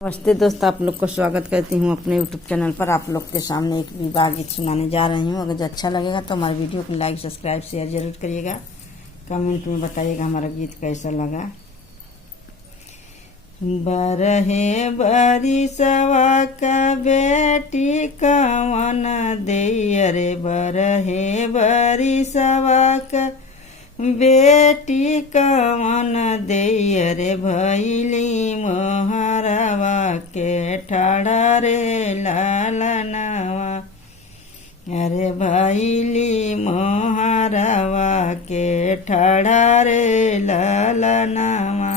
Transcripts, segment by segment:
नमस्ते दोस्त, आप लोग को स्वागत करती हूँ अपने यूट्यूब चैनल पर। आप लोग के सामने एक विवाह गीत सुनाने जा रही हूँ। अगर अच्छा लगेगा तो हमारे वीडियो को लाइक सब्सक्राइब शेयर जरूर करिएगा। कमेंट में बताइएगा हमारा गीत कैसा लगा। बरहे बरिसवा का बेटी कवन दे रे, बरहे बरिसवा का बेटी कवन दे रे, भैली मोहरवा के ठाड़ा रे लालनवा। अरे भैली मोहरवा के ठाड़ा रे लालनवा।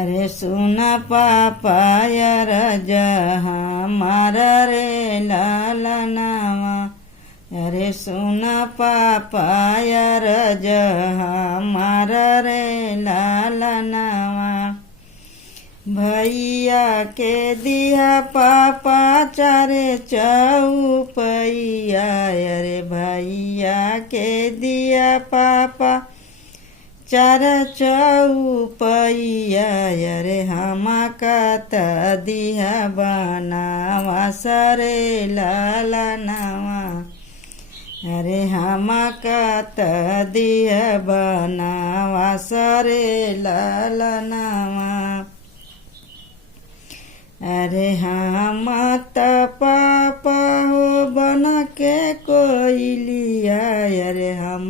अरे सुन पापा यार जहाँ मारा रे लालनवा। अरे सुन पापा यार जहाँ मारा रे लालनवा। भैया के दिया पापा चारे चौपैया। अरे भैया के दिया पापा चार चौपैया। अरे हमा का दिया बनावा सरे लालनवा। अरे हमा का दिया बनावा सरे लालनवा। अरे हम पापा हो बन के कोइलिया। अरे हम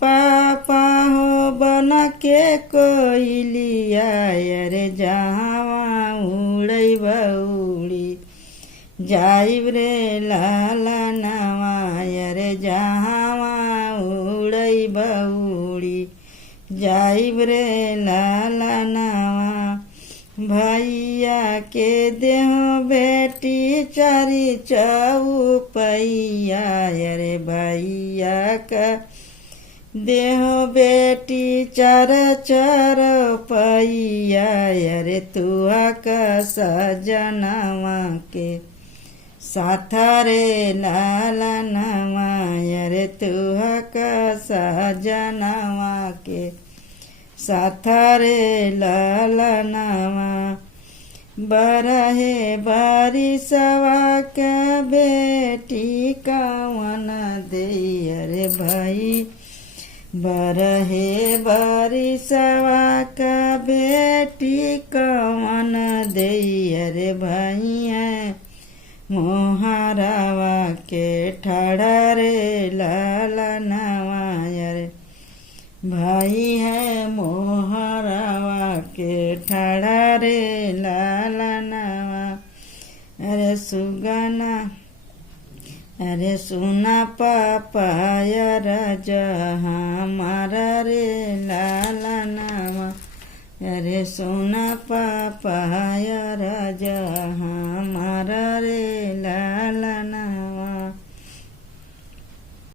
पापा हो बन के कोइलिया। अरे जहाँ उड़ै बउड़ी जाइब रे लालनवा। अरे जहाँ उड़ै बउड़ी जाइब रे लालनवा। भैया के देह बेटी चारी चौपैया। अरे भैया का देह बेटी चार चौपैया। अरे तुआ का सजनवा के साथ रे लालनवा। अरे तुआ का सजनवा के साथ रे लालनवा। बरहे बरिसवा का बेटी कवन दे। अरे भाई बरहे बरिसवा का बेटी कवन दे। अरे भैया मोहरवा के ठाड़ा रे लालनवा। अरे भाई है मोहरवा के ठाड़ा रे लालनवा। अरे सुगना अरे सुना पापा यार जहाँ मारा रे लालनवा। अरे सुना पापा यार जहाँ